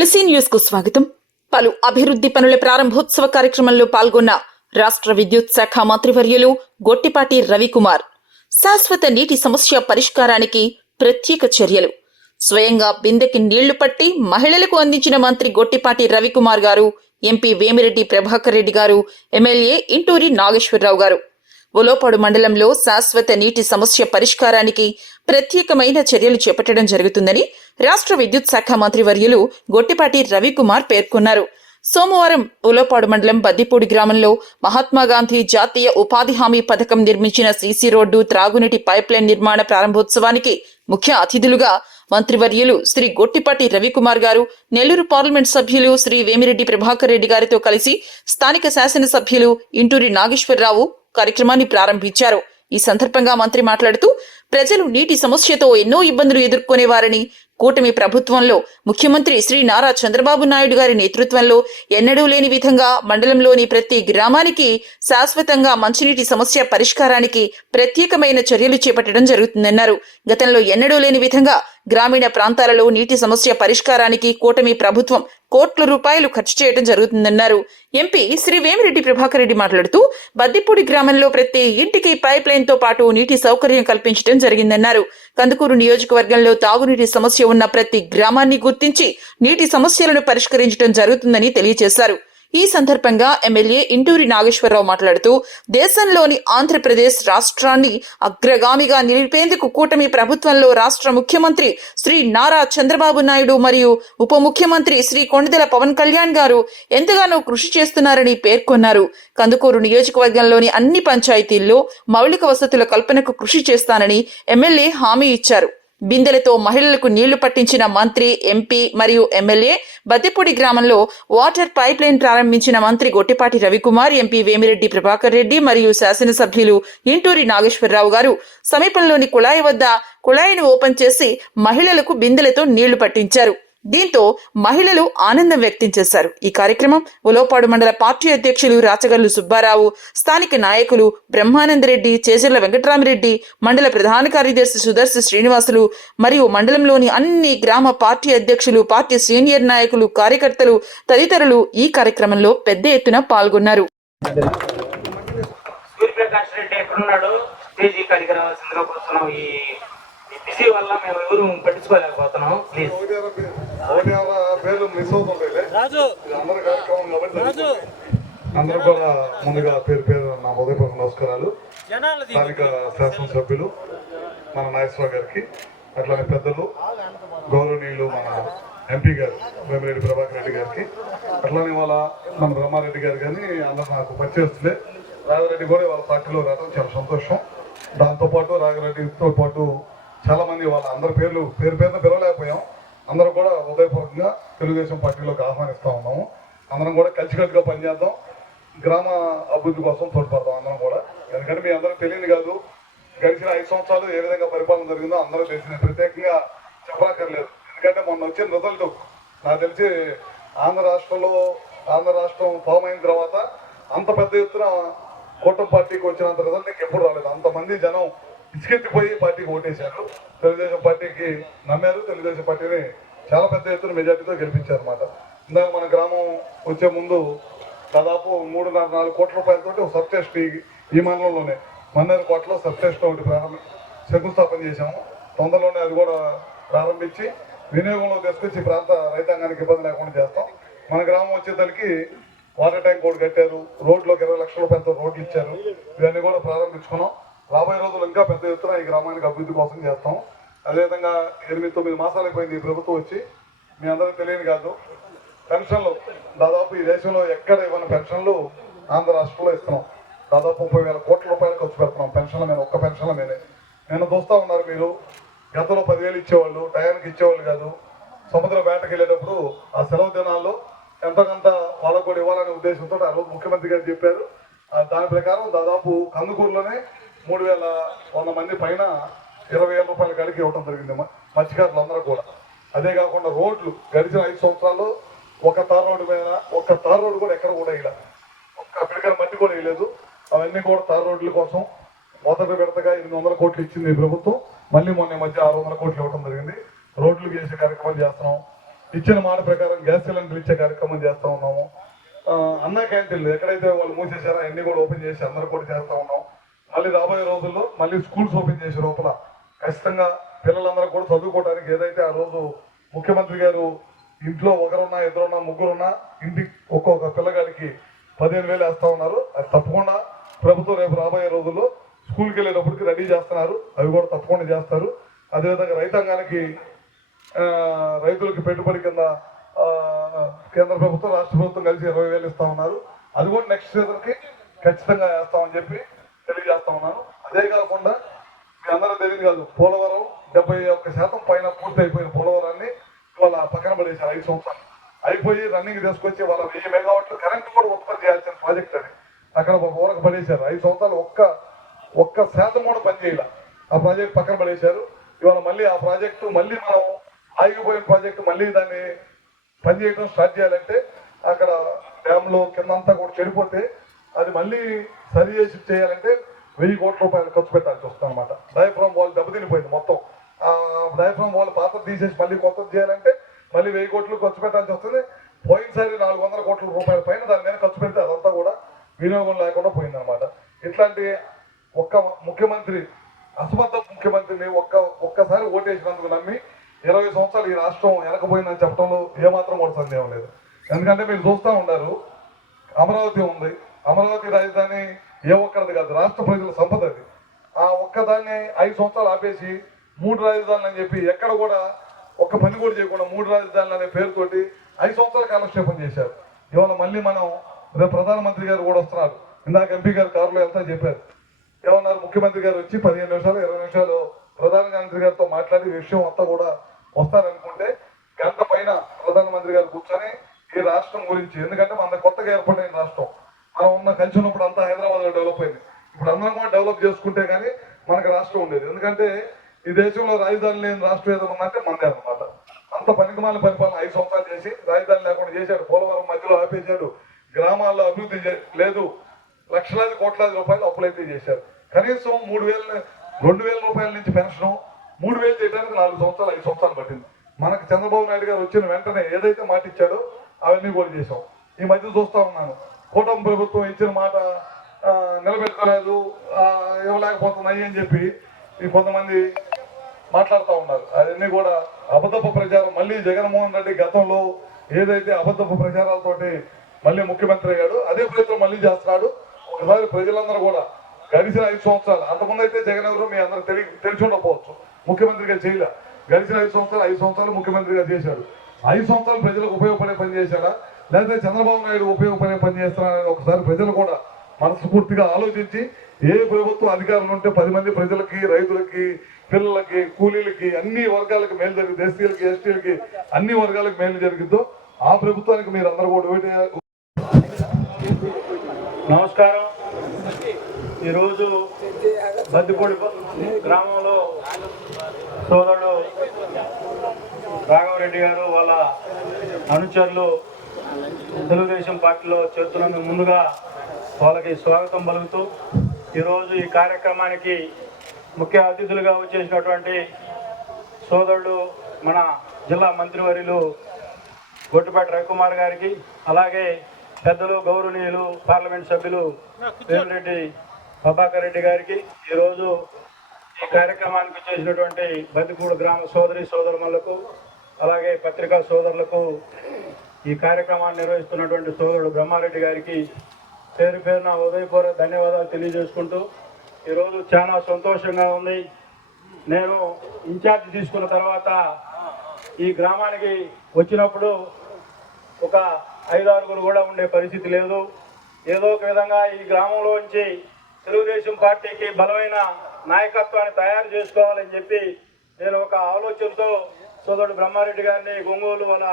తులసి news కు స్వాగతం. పలు అభివృద్ధి పనుల ప్రారంభోత్సవ కార్యక్రమంలో పాల్గొన్న రాష్ట్ర విద్యుత్ శాఖ మంత్రివర్యులు గొట్టిపాటి రవికుమార్. శాశ్వత నీటి సమస్య పరిష్కారానికి ప్రత్యేక చర్యలు. స్వయంగా బిందెకి నీళ్లు పట్టి మహిళలకు అందించిన మంత్రి గొట్టిపాటి రవికుమార్ గారు, ఎంపీ వేమిరెడ్డి ప్రభాకర్ రెడ్డి గారు, ఎమ్మెల్యే ఇంటూరి నాగేశ్వరరావు గారు ఉలోపాడు మండలంలో శాశ్వత నీటి సమస్య పరిష్కారానికి ప్రత్యేకమైన చర్యలు చేపట్టడం జరుగుతుందని రాష్ట్ర విద్యుత్ శాఖ మంత్రివర్యులు గొట్టిపాటి రవికుమార్ పేర్కొన్నారు. సోమవారం ఉలోపాడు మండలం బద్దిపూడి గ్రామంలో మహాత్మాగాంధీ జాతీయ ఉపాధి హామీ పథకం నిర్మించిన సీసీ రోడ్డు, త్రాగునీటి పైప్లైన్ నిర్మాణ ప్రారంభోత్సవానికి ముఖ్య అతిథులుగా మంత్రివర్యులు శ్రీ గొట్టిపాటి రవికుమార్ గారు, నెల్లూరు పార్లమెంట్ సభ్యులు శ్రీ వేమిరెడ్డి ప్రభాకర్ రెడ్డి గారితో కలిసి స్థానిక శాసనసభ్యులు ఇంటూరి నాగేశ్వరరావు కార్యక్రమాన్ని ప్రారంభించారు. ఈ సందర్భంగా మంత్రి మాట్లాడుతూ, ప్రజలు నీటి సమస్యతో ఎన్నో ఇబ్బందులు ఎదుర్కొనేవారని, కూటమి ప్రభుత్వంలో ముఖ్యమంత్రి శ్రీ నారా చంద్రబాబు నాయుడు గారి నేతృత్వంలో ఎన్నడూ లేని విధంగా మండలంలోని ప్రతి గ్రామానికి శాశ్వతంగా మంచినీటి సమస్య పరిష్కారానికి ప్రత్యేకమైన చర్యలు చేపట్టడం జరుగుతుందన్నారు. గతంలో ఎన్నడూ లేని విధంగా గ్రామీణ ప్రాంతాలలో నీటి సమస్య పరిష్కారానికి కూటమి ప్రభుత్వం కోట్ల రూపాయలు ఖర్చు చేయడం జరుగుతుందన్నారు. ఎంపీ శ్రీ వేమిరెడ్డి ప్రభాకర్ రెడ్డి మాట్లాడుతూ, బద్దిపూడి గ్రామంలో ప్రతి ఇంటికి పైప్ లైన్ తో పాటు నీటి సౌకర్యం కల్పించడం జరిగిందన్నారు. కందుకూరు నియోజకవర్గంలో తాగునీటి సమస్య ఉన్న ప్రతి గ్రామాన్ని గుర్తించి నీటి సమస్యలను పరిష్కరించడం జరుగుతుందని తెలియజేశారు. ఈ సందర్భంగా ఎమ్మెల్యే ఇంటూరి నాగేశ్వరరావు మాట్లాడుతూ, దేశంలోని ఆంధ్రప్రదేశ్ రాష్ట్రాన్ని అగ్రగామిగా నిలిపేందుకు కూటమి ప్రభుత్వంలో రాష్ట్ర ముఖ్యమంత్రి శ్రీ నారా చంద్రబాబు నాయుడు మరియు ఉప ముఖ్యమంత్రి శ్రీ కొణిదెల పవన్ కళ్యాణ్ గారు ఎంతగానో కృషి చేస్తున్నారని పేర్కొన్నారు. కందుకూరు నియోజకవర్గంలోని అన్ని పంచాయతీల్లో మౌలిక వసతుల కల్పనకు కృషి చేస్తానని ఎమ్మెల్యే హామీ ఇచ్చారు. బిందెలతో మహిళలకు నీళ్లు పట్టించిన మంత్రి, ఎంపీ మరియు ఎమ్మెల్యే, బద్దిపూడి గ్రామంలో వాటర్ పైప్ లైన్ ప్రారంభించిన మంత్రి గొట్టిపాటి రవికుమార్, ఎంపీ వేమిరెడ్డి ప్రభాకర్ రెడ్డి మరియు శాసనసభ్యులు ఇంటూరి నాగేశ్వరరావు గారు సమీపంలోని కుళాయి వద్ద కుళాయిని ఓపెన్ చేసి మహిళలకు బిందెలతో నీళ్లు పట్టించారు. దీంతో మహిళలు ఆనందం వ్యక్తం చేశారు. ఈ కార్యక్రమం ఉలోపాడు మండల పార్టీ అధ్యక్షులు రాచగల్లు సుబ్బారావు, స్థానిక నాయకులు బ్రహ్మానందరెడ్డి, చేజర్ల వెంకటరామిరెడ్డి, మండల ప్రధాన కార్యదర్శి సుదర్శి శ్రీనివాసులు మరియు మండలంలోని అన్ని గ్రామ పార్టీ అధ్యక్షులు, పార్టీ సీనియర్ నాయకులు, కార్యకర్తలు తదితరులు ఈ కార్యక్రమంలో పెద్ద ఎత్తున పాల్గొన్నారు. వల్ల మేము ఎవరు పట్టించుకోలేకపోతున్నాం. అందరూ కూడా ముందుగా పేరు పేరు నా హృదయపూర్వక నమస్కారాలు. స్థానిక శాసనసభ్యులు మన నాగేశ్వరరావు గారికి, అట్లానే పెద్దలు గౌరవనీయులు మన ఎంపీ గారు వేమిరెడ్డి ప్రభాకర్ రెడ్డి గారికి, అట్లానే వాళ్ళ మన బ్రహ్మారెడ్డి గారు కానీ అందరూ నాకు పరిచయస్తులే. రాఘరెడ్డి కూడా వాళ్ళ పార్టీలో రావడం చాలా సంతోషం. దాంతోపాటు రాఘరెడ్డితో పాటు చాలా మంది వాళ్ళ అందరి పేర్లు పేరున పిలవలేకపోయాం. అందరూ కూడా హృదయపూర్వకంగా తెలుగుదేశం పార్టీలోకి ఆహ్వానిస్తూ ఉన్నాము. అందరం కూడా కలిసికట్టుగా పనిచేద్దాం, గ్రామ అభివృద్ధి కోసం తోడ్పడదాం అందరం కూడా. ఎందుకంటే మీ అందరూ తెలియదు కాదు, గడిచిన 5 సంవత్సరాలు ఏ విధంగా పరిపాలన జరిగిందో అందరూ తెలిసిన, ప్రత్యేకంగా చెప్పక్కర్లేదు. ఎందుకంటే మొన్న వచ్చిన రిజల్ట్ నాకు తెలిసి ఆంధ్ర రాష్ట్రం ఫామ్ అయిన తర్వాత అంత పెద్ద ఎత్తున కూటమి పార్టీకి వచ్చినంత రిజల్ట్ ఎప్పుడు రాలేదు. అంతమంది జనం ఇసుకెత్తిపోయి పార్టీకి ఓటేశారు, తెలుగుదేశం పార్టీకి నమ్మారు, తెలుగుదేశం పార్టీని చాలా పెద్ద ఎత్తున మెజార్టీతో గెలిపించారన్నమాట. ఇందాక మన గ్రామం వచ్చే ముందు దాదాపు 3.5-4 కోట్ల రూపాయలతో ఒక సబ్స్టేషన్ ఈ మండలంలోనే మన్నేరు కోటలో సబ్స్టేషన్ ఒకటి శంకుస్థాపన చేశాము. తొందరలోనే అది కూడా ప్రారంభించి వినియోగంలో తీసుకొచ్చి ప్రాంత రైతాంగానికి ఇబ్బంది లేకుండా చేస్తాం. మన గ్రామం వచ్చేసరికి వాటర్ ట్యాంక్ కూడా కట్టారు, రోడ్లోకి 20 లక్షల రూపాయలతో రోడ్లు ఇచ్చారు. ఇవన్నీ కూడా ప్రారంభించుకున్నాం. రాబోయే రోజులు ఇంకా పెద్ద ఎత్తున ఈ గ్రామానికి అభివృద్ధి కోసం చేస్తాం. అదేవిధంగా 8-9 మాసాలు అయిపోయింది ఈ ప్రభుత్వం వచ్చి. మీ అందరూ తెలియని కాదు, పెన్షన్లు దాదాపు ఈ దేశంలో ఎక్కడ ఇవ్వని పెన్షన్లు ఆంధ్ర రాష్ట్రంలో ఇస్తున్నాం. దాదాపు 30,000 కోట్ల రూపాయలు ఖర్చు పెడుతున్నాం పెన్షన్ల మీద, ఒక్క పెన్షన్ల మీదే. నేను చూస్తూ ఉన్నారు మీరు, గతంలో 10,000 ఇచ్చేవాళ్ళు, టయానికి ఇచ్చేవాళ్ళు కాదు. సముద్ర వేటకి వెళ్ళేటప్పుడు ఆ సెలవు దినాల్లో ఎంతకంత వాళ్ళకు కూడా ఇవ్వాలనే ఉద్దేశంతో ఆ రోజు ముఖ్యమంత్రి గారు చెప్పారు. దాని ప్రకారం దాదాపు కందుకూరులోనే 3,100 మంది పైన 20,000 రూపాయల కలిగి ఇవ్వడం జరిగింది మత్స్యకారులు అందరూ కూడా. అదే కాకుండా రోడ్లు గడిచిన 5 సంవత్సరాల్లో ఒక తార్ రోడ్డు కూడా ఎక్కడ కూడా ఇలా ఒక్క పిడికల మట్టి కూడా వేయలేదు. అవన్నీ కూడా తార్ రోడ్ల కోసం మొదటి విడతగా 800 కోట్లు ఇచ్చింది ఈ ప్రభుత్వం. మళ్ళీ మొన్న మధ్య 600 కోట్లు ఇవ్వడం జరిగింది. రోడ్లు చేసే కార్యక్రమం చేస్తున్నాం. ఇచ్చిన మాట ప్రకారం గ్యాస్ సిలిండర్ ఇచ్చే కార్యక్రమం చేస్తూ ఉన్నాము. అన్న క్యాంటీన్లు ఎక్కడైతే వాళ్ళు మూసేశారో అన్ని కూడా ఓపెన్ చేసి అందరూ కూడా చేస్తూ ఉన్నాం. మళ్ళీ రాబోయే రోజుల్లో మళ్ళీ స్కూల్స్ ఓపెన్ చేసే లోపల ఖచ్చితంగా పిల్లలందరూ కూడా చదువుకోవడానికి ఏదైతే ఆ రోజు ముఖ్యమంత్రి గారు ఇంట్లో ఒకరున్నా ఇద్దరున్నా ముగ్గురున్నా ఇంటికి ఒక్కొక్క పిల్లగాడికి 15,000 వేస్తా ఉన్నారు. అది తప్పకుండా ప్రభుత్వం రేపు రాబోయే రోజుల్లో స్కూల్కి వెళ్ళేటప్పటికి రెడీ చేస్తున్నారు. అవి కూడా తప్పకుండా చేస్తారు. అదేవిధంగా రైతాంగానికి రైతులకు పెట్టుబడి కింద కేంద్ర ప్రభుత్వం రాష్ట్ర ప్రభుత్వం కలిసి 20,000 ఇస్తా ఉన్నారు. అది కూడా నెక్స్ట్ సీజన్కి ఖచ్చితంగా వేస్తామని చెప్పి తెలియజేస్తా ఉన్నాను. అదే కాకుండా మీ అందరూ తెలియదు కాదు, పోలవరం 71% పైన పూర్తి అయిపోయిన పోలవరాన్ని వాళ్ళ పక్కన పడేశారు. 5 సంవత్సరాలు అయిపోయి రన్నింగ్ తీసుకొచ్చి వాళ్ళ 1000 మెగావాట్లు కరెంట్ కూడా ఉత్పత్తి చేయాల్సిన ప్రాజెక్ట్ అది అక్కడ ఒక ఊరకు పడేశారు. 5 సంవత్సరాలు ఒక్క శాతం కూడా పనిచేయాల. ఆ ప్రాజెక్ట్ పక్కన పడేశారు. ఇవాళ మళ్ళీ ఆ ప్రాజెక్టు మళ్ళీ మనం ఆగిపోయిన ప్రాజెక్టు మళ్ళీ దాన్ని పనిచేయడం స్టార్ట్ చేయాలంటే అక్కడ డ్యామ్లో కిందంతా కూడా చెడిపోతే అది మళ్ళీ సరి చేసి చేయాలంటే 1000 కోట్ల రూపాయలు ఖర్చు పెట్టాల్సి వస్తుంది అనమాట. డయాఫ్రామ్ వాల్ దెబ్బతినిపోయింది మొత్తం. ఆ డయాఫ్రామ్ వాల్ పాత తీసేసి మళ్ళీ కొత్తది చేయాలంటే మళ్ళీ 1000 కోట్లు ఖర్చు పెట్టాల్సి వస్తుంది. పోయినసారి 400 కోట్ల రూపాయల పైన దాని మీద ఖర్చు పెడితే అదంతా కూడా వినియోగం లేకుండా పోయిందనమాట. ఇట్లాంటి ఒక్క ముఖ్యమంత్రి అసమర్థ ముఖ్యమంత్రిని ఒక్కసారి ఓటేసినందుకు నమ్మి 20 సంవత్సరాలు ఈ రాష్ట్రం వెనకపోయిందని చెప్పడంలో ఏమాత్రం కూడా సందేహం లేదు. ఎందుకంటే మీరు చూస్తూ ఉన్నారు, అమరావతి ఉంది. అమరావతి రాజధాని ఏ ఒక్కరిది కాదు, రాష్ట్ర ప్రజల సంపద అది. ఆ ఒక్కదాన్ని 5 సంవత్సరాలు ఆపేసి 3 రాజధానులు అని చెప్పి ఎక్కడ కూడా ఒక్క పని కూడా చేయకుండా 3 రాజధానులు అనే పేరుతోటి 5 సంవత్సరాల కాలక్షేపం చేశారు. ఇవాళ మళ్ళీ మనం రేపు ప్రధానమంత్రి గారు కూడా వస్తున్నారు. ఇందాక ఎంపీ గారు కారులో వెళ్తా చెప్పారు. ఏమన్నారు, ముఖ్యమంత్రి గారు వచ్చి 15 నిమిషాలు 20 నిమిషాలు ప్రధానమంత్రి గారితో మాట్లాడి విషయం అంతా కూడా వస్తారనుకుంటే గంట పైన ప్రధానమంత్రి గారు కూర్చొని ఈ రాష్ట్రం గురించి, ఎందుకంటే మన కొత్తగా ఏర్పడిన రాష్ట్రం, మనం ఉన్న కలిసి ఉన్నప్పుడు అంతా హైదరాబాద్లో డెవలప్ అయింది. ఇప్పుడు అందరం కూడా డెవలప్ చేసుకుంటే కానీ మనకు రాష్ట్రం ఉండేది. ఎందుకంటే ఈ దేశంలో రాజధాని లేని రాష్ట్రం ఏదో ఉందంటే మనదే అనమాట. అంత పనికిమాల పరిపాలన 5 సంవత్సరాలు చేసి రాజధాని లేకుండా చేశాడు. పోలవరం మధ్యలో ఆపేశాడు. గ్రామాల్లో అభివృద్ధి లేదు. లక్షలాది కోట్లాది రూపాయలు అప్పులైతే చేశారు. కనీసం 2,000 రూపాయల నుంచి పెన్షన్ 3,000 చేయడానికి 4 సంవత్సరాలు 5 సంవత్సరాలు పట్టింది. మనకు చంద్రబాబు నాయుడు గారు వచ్చిన వెంటనే ఏదైతే మాట ఇచ్చాడో అవన్నీ కూడా చేసాం. ఈ మధ్య చూస్తూ ఉన్నాను, కూటమి ప్రభుత్వం ఇచ్చిన మాట నిలబెట్టుకోలేదు, ఇవ్వలేకపోతున్నాయి అని చెప్పి కొంతమంది మాట్లాడుతూ ఉన్నారు. అవన్నీ కూడా అబద్ధపు ప్రచారం. మళ్ళీ జగన్మోహన్ రెడ్డి గతంలో ఏదైతే అబద్ధపు ప్రచారాలతోటి మళ్ళీ ముఖ్యమంత్రి అయ్యాడు, అదే ప్రయత్నం మళ్ళీ చేస్తున్నాడు. ఒకసారి ప్రజలందరూ కూడా గడిచిన 5 సంవత్సరాలు, అంతకుముందు అయితే జగన్ ఎవరు మీ అందరూ తెలిసి ఉండకపోవచ్చు, ముఖ్యమంత్రిగా చేయలే. గడిచిన 5 సంవత్సరాలు ముఖ్యమంత్రిగా చేశాడు. 5 సంవత్సరాలు ప్రజలకు ఉపయోగపడే పని చేశాడా, లేకపోతే చంద్రబాబు నాయుడు ఉపయోగపడే పని చేస్తున్నాడని ఒకసారి ప్రజలు కూడా మనస్ఫూర్తిగా ఆలోచించి, ఏ ప్రభుత్వం అధికారులు ఉంటే 10 మంది ప్రజలకి, రైతులకి, పిల్లలకి, కూలీలకి, అన్ని వర్గాలకు మేలు జరిగింది, ఎస్సీలకి, ఎస్టీలకి, అన్ని వర్గాలకు మేలు జరిగిద్దో ఆ ప్రభుత్వానికి మీరు అందరూ కూడా ఓటేయాలి. నమస్కారం. ఈరోజు బద్దిపూడి గ్రామంలో సోదరుడు రాఘవరెడ్డి గారు వాళ్ళ అనుచరులు తెలుగుదేశం పార్టీలో చేరుతున్నందుకు ముందుగా వాళ్ళకి స్వాగతం పలుకుతూ ఈరోజు ఈ కార్యక్రమానికి ముఖ్య అతిథులుగా వచ్చేసినటువంటి సోదరుడు మన జిల్లా మంత్రివర్యులు గొట్టిపాటి రవికుమార్ గారికి, అలాగే పెద్దలు గౌరవనీయులు పార్లమెంట్ సభ్యులు వేమిరెడ్డి ప్రభాకర్ రెడ్డి గారికి, ఈరోజు ఈ కార్యక్రమానికి చేసినటువంటి బద్దిపూడి గ్రామ సోదరులకు, అలాగే పత్రికా సోదరులకు, ఈ కార్యక్రమాన్ని నిర్వహిస్తున్నటువంటి సోదరుడు బ్రహ్మారెడ్డి గారికి పేరు పేరున ఉదయపూర్వక ధన్యవాదాలు తెలియజేసుకుంటూ ఈరోజు చాలా సంతోషంగా ఉంది. నేను ఇన్ఛార్జ్ తీసుకున్న తర్వాత ఈ గ్రామానికి వచ్చినప్పుడు ఒక 5-6 కూడా ఉండే పరిస్థితి లేదు. ఏదో ఒక విధంగా ఈ గ్రామంలోంచి తెలుగుదేశం పార్టీకి బలమైన నాయకత్వాన్ని తయారు చేసుకోవాలని చెప్పి నేను ఒక ఆలోచనతో సోదరుడు బ్రహ్మారెడ్డి గారిని ఒంగోలు వాళ్ళ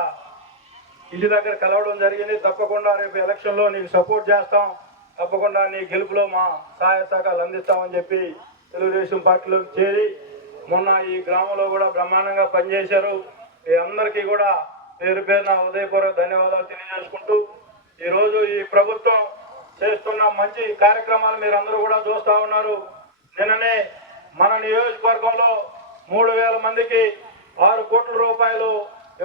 ఇంటి దగ్గర కలవడం జరిగింది. తప్పకుండా రేపు ఎలక్షన్లో నీకు సపోర్ట్ చేస్తాం, తప్పకుండా నీ గెలుపులో మా సహాయ సహకారాలు అందిస్తామని చెప్పి తెలుగుదేశం పార్టీలోకి చేరి మొన్న ఈ గ్రామంలో కూడా బ్రహ్మాండంగా పనిచేశారు. మీ అందరికీ కూడా పేరు పేరున హృదయపూర్వక ధన్యవాదాలు తెలియజేసుకుంటూ ఈరోజు ఈ ప్రభుత్వం చేస్తున్న మంచి కార్యక్రమాలు మీరందరూ కూడా చూస్తూ ఉన్నారు. నిన్ననే మన నియోజకవర్గంలో 3,000 మందికి 6 కోట్ల రూపాయలు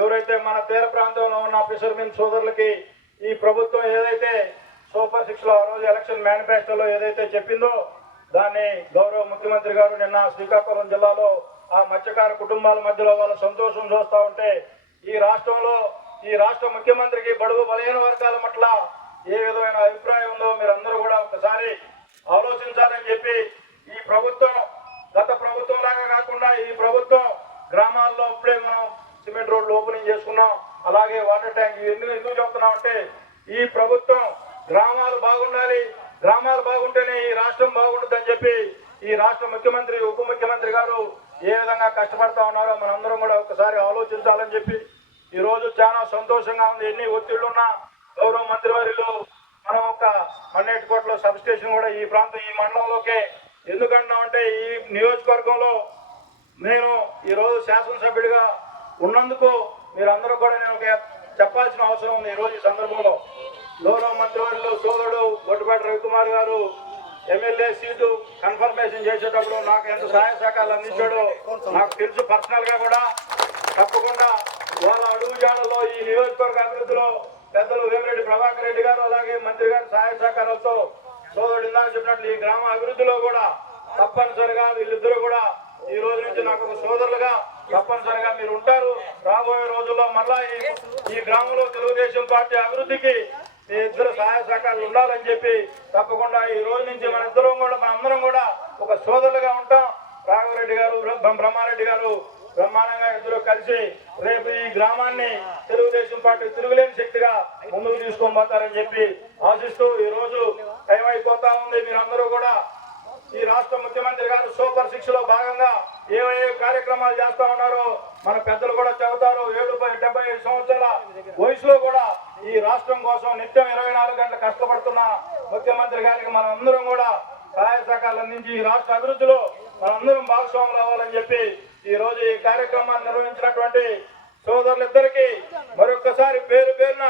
ఎవరైతే మన తీర ప్రాంతంలో ఉన్న ఫిషర్మెన్ సోదరులకి ఈ ప్రభుత్వం ఏదైతే సూపర్ 6లో ఆ రోజు ఎలక్షన్ మేనిఫెస్టోలో ఏదైతే చెప్పిందో దాన్ని గౌరవ ముఖ్యమంత్రి గారు నిన్న శ్రీకాకుళం జిల్లాలో ఆ మత్స్యకార కుటుంబాల మధ్యలో వాళ్ళ సంతోషం చూస్తూ ఉంటే ఈ రాష్ట్రంలో ఈ రాష్ట్ర ముఖ్యమంత్రికి బడుగు బలహీన వర్గాల పట్ల ఏ విధమైన అభిప్రాయం ఉందో మీరందరూ కూడా ఒకసారి ఆలోచించాలని చెప్పి ఈ ప్రభుత్వం గత ప్రభుత్వం లాగా కాకుండా ఈ ప్రభుత్వం గ్రామాల్లో ఇప్పుడే మనం సిమెంట్ రోడ్లు ఓపెనింగ్ చేసుకున్నాం, అలాగే వాటర్ ట్యాంక్ ఎందుకు చెప్తున్నాం అంటే ఈ ప్రభుత్వం గ్రామాలు బాగుండాలి, గ్రామాలు బాగుంటేనే ఈ రాష్ట్రం బాగుంటుందని చెప్పి ఈ రాష్ట్ర ముఖ్యమంత్రి ఉప ముఖ్యమంత్రి గారు ఏ విధంగా కష్టపడతా ఉన్నారో మనందరం కూడా ఒకసారి ఆలోచించాలని చెప్పి ఈ రోజు చాలా సంతోషంగా ఉంది. ఎన్ని ఒత్తిళ్లున్నా గౌరవ మంత్రివర్యులు మనం ఒక మన్నేటికోటలో సబ్ స్టేషన్ కూడా ఈ ప్రాంతం ఈ మండలంలోకే ఎందుకంటున్నామంటే ఈ నియోజకవర్గంలో నేను ఈరోజు శాసనసభ్యుడిగా ఉన్నందుకు మీరందరూ కూడా నేను చెప్పాల్సిన అవసరం ఉంది. ఈరోజు ఈ సందర్భంలో గౌరవ మంత్రివర్యులు సోదరుడు గొట్టిపాటి రవికుమార్ గారు ఎమ్మెల్యే సీటు కన్ఫర్మేషన్ చేసేటప్పుడు నాకు ఎంత సహాయ సహకారాలు అందించాడో నాకు తెలుసు. పర్సనల్ గా కూడా తప్పకుండా వాళ్ళ అడుగుజాడలో ఈ నియోజకవర్గ అభివృద్ధిలో పెద్దలు వేమిరెడ్డి ప్రభాకర్ రెడ్డి గారు అలాగే మంత్రి గారి సహాయ సహకారాలతో సోదరుడు ఇందాక చెప్పినట్లు ఈ గ్రామ అభివృద్ధిలో కూడా తప్పనిసరిగా వీళ్ళిద్దరూ కూడా ఈ రోజు నుంచి నాకు ఒక సోదరులుగా తప్పనిసరిగా మీరు ఉంటారు. రాబోయే రోజుల్లో మళ్ళా ఈ గ్రామంలో తెలుగుదేశం పార్టీ అభివృద్ధికి మీ ఇద్దరు సహాయ సహకారాలు ఉండాలని చెప్పి తప్పకుండా ఈ రోజు నుంచి మన ఇద్దరం కూడా మనందరం కూడా ఒక సోదరులుగా ఉంటాం. రాఘవరెడ్డి గారు బ్రహ్మారెడ్డి గారు బ్రహ్మాండంగా ఇద్దరు కలిసి రేపు ఈ గ్రామాన్ని తెలుగుదేశం పార్టీ తిరుగులేని శక్తిగా ముందుకు తీసుకొని పోతారని చెప్పి ఆశిస్తూ ఈ రోజు టైం అయిపోతా ఉంది. మీరందరూ కూడా ఈ రాష్ట్ర ముఖ్యమంత్రి గారు సూపర్ 6లో భాగంగా ఏవే కార్యక్రమాలు చేస్తా ఉన్నారో మన పెద్దలు కూడా చెబుతారు. 75 సంవత్సరాల వయసులో కూడా ఈ రాష్ట్రం కోసం నిత్యం 24 గంటలు కష్టపడుతున్న ముఖ్యమంత్రి గారికి మనం అందరం కూడా సహాయ సహకారాలు అందించి ఈ రాష్ట్ర అభివృద్ధిలో మనందరం భాగస్వాములు అవ్వాలని చెప్పి ఈ రోజు ఈ కార్యక్రమాన్ని నిర్వహించినటువంటి సోదరులిద్దరికీ మరొకసారి పేరు పేరున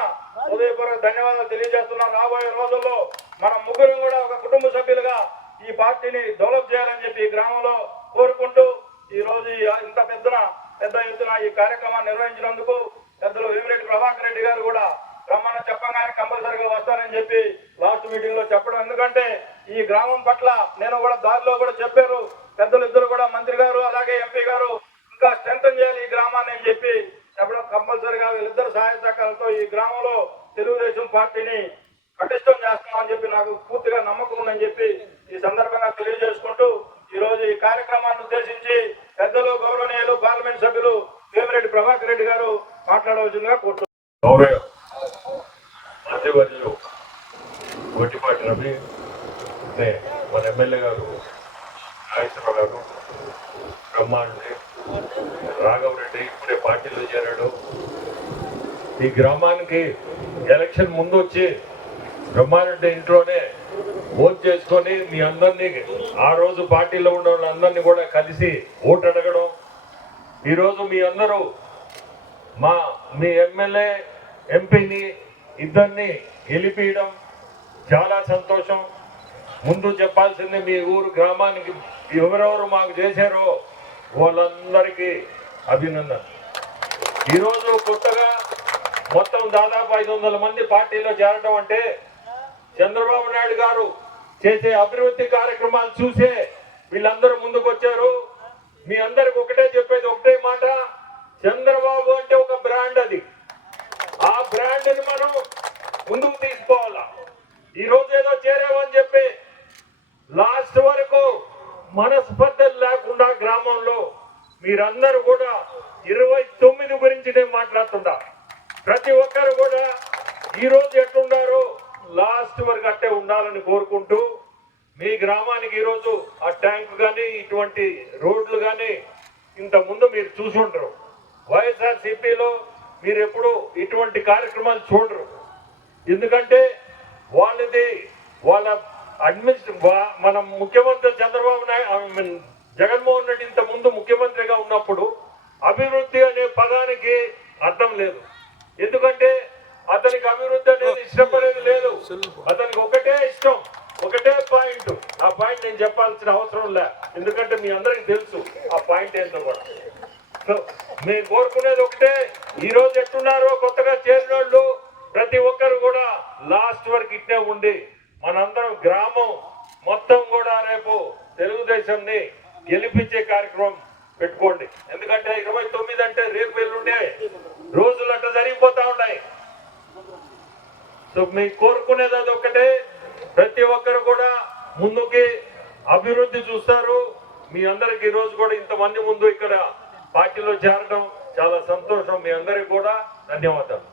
హృదయపూర్వక ధన్యవాదాలు తెలియజేస్తున్నాం. రాబోయే రోజుల్లో మనం ముగ్గురం కూడా ఒక కుటుంబ సభ్యులుగా ఈ పార్టీని డెవలప్ చేయాలని చెప్పి ఈ గ్రామంలో కోరుకుంటూ ఈ రోజు ఇంత పెద్ద ఎత్తున ఈ కార్యక్రమాన్ని నిర్వహించినందుకు పెద్దలు వేమిరెడ్డి ప్రభాకర్ రెడ్డి గారు కూడా రమ్మన్న చెప్పగానే కంపల్సరీగా వస్తారని చెప్పి లాస్ట్ మీటింగ్ లో చెప్పడం. ఎందుకంటే ఈ గ్రామం పట్ల నేను కూడా దారిలో కూడా చెప్పారు పెద్దలు ఇద్దరు కూడా మంత్రి గారు అలాగే ఎంపీ గారు ఇంకా స్ట్రెంథన్ చేయాలి ఈ గ్రామాన్ని అని చెప్పి చెప్పడం. కంపల్సరీగా వీళ్ళిద్దరు సహాయ సహకారాలతో ఈ గ్రామంలో తెలుగుదేశం పార్టీని పటిష్టం చేస్తామని చెప్పి నాకు పూర్తిగా నమ్మకం ఉందని చెప్పి ఈ సందర్భంగా తెలియజేసుకుంటూ ఈ రోజు ఈ కార్యక్రమాన్ని ఉద్దేశించి పెద్దలు గౌరవనీయులు పార్లమెంట్ సభ్యులు వేమిరెడ్డి ప్రభాకర్ రెడ్డి గారు మాట్లాడవలసిందిగా కోరుతున్నాను. మంత్రివర్యులు గొట్టిపాటి రవి మన ఎమ్మెల్యే గారు నాగేశ్వరరావు గారు బ్రహ్మాండే రాఘవరెడ్డి ఇప్పుడే పార్టీలో చేరాడు. ఈ గ్రామానికి ఎలక్షన్ ముందు వచ్చి బ్రహ్మారెడ్డి ఇంట్లోనే ఓట్ చేసుకొని మీ అందరినీ ఆ రోజు పార్టీలో ఉన్న వాళ్ళందరినీ కూడా కలిసి ఓటు అడగడం. ఈరోజు మీ అందరూ మీ ఎమ్మెల్యే ఎంపీని ఇద్దరిని గెలిపియడం చాలా సంతోషం. ముందు చెప్పాల్సింది మీ ఊరు గ్రామానికి ఎవరెవరు మాకు చేశారో వాళ్ళందరికీ అభినందన. ఈరోజు కొత్తగా మొత్తం దాదాపు 500 మంది పార్టీలో చేరడం అంటే చంద్రబాబు నాయుడు గారు చేసే అభివృద్ధి కార్యక్రమాలు చూసే వీళ్ళందరూ ముందుకు వచ్చారు. మీ అందరికి ఒకటే చెప్పేది ఒకటే మాట, చంద్రబాబు అంటే ఒక బ్రాండ్, అది ఆ బ్రాండ్ ని మనం ముందుకు తీసుకోవాలా. ఈ రోజు ఏదో చేరామని చెప్పి లాస్ట్ వరకు మనస్పర్ధలు లేకుండా గ్రామంలో మీరందరూ కూడా 29 గురించి నేను మాట్లాడుతుంటా. ప్రతి ఒక్కరు కూడా ఈ రోజు ఎట్లుండారో లాస్ట్ వరకు అట్టే ఉండాలని కోరుకుంటూ మీ గ్రామానికి ఈరోజు ఆ ట్యాంక్ కానీ ఇటువంటి రోడ్లు కానీ ఇంత ముందు మీరు చూసి ఉండరు. వైఎస్ఆర్సీపీలో మీరు ఎప్పుడు ఇటువంటి కార్యక్రమాలు చూడరు. ఎందుకంటే వాళ్ళ మన ముఖ్యమంత్రి చంద్రబాబు నాయుడు జగన్మోహన్ రెడ్డి ఇంత ముందు ముఖ్యమంత్రిగా ఉన్నప్పుడు అభివృద్ధి అనే పదానికి అర్థం లేదు. ఎందుకంటే అతనికి అభివృద్ధి అనేది ఇష్టపడేది లేదు. అతనికి ఒకటే ఇష్టం, ఒకటే పాయింట్. ఆ పాయింట్ నేను చెప్పాల్సిన అవసరం లే, ఎందుకంటే మీ అందరికి తెలుసు ఆ పాయింట్ ఏంటో కూడా. సో మేము కోరుకునేది ఒకటే, ఈ రోజు ఎట్టున్నారో కొత్తగా చేరిన వాళ్ళు ప్రతి ఒక్కరు కూడా లాస్ట్ వరకు ఇట్నే ఉండి మనందరం గ్రామం మొత్తం కూడా రేపు తెలుగుదేశంని గెలిపించే కార్యక్రమం పెట్టుకోండి. ఎందుకంటే 29 అంటే రేపు ఎల్లుండే రోజులు అట్లా జరిగిపోతా ఉన్నాయి. సో మీకు కోరుకునేది అది ఒకటే, ప్రతి ఒక్కరు కూడా ముందుకి అభివృద్ధి చూస్తారు. మీ అందరికి ఈ రోజు కూడా ఇంతమంది ముందు ఇక్కడ పార్టీలో చేరడం చాలా సంతోషం. మీ అందరికి కూడా ధన్యవాదాలు.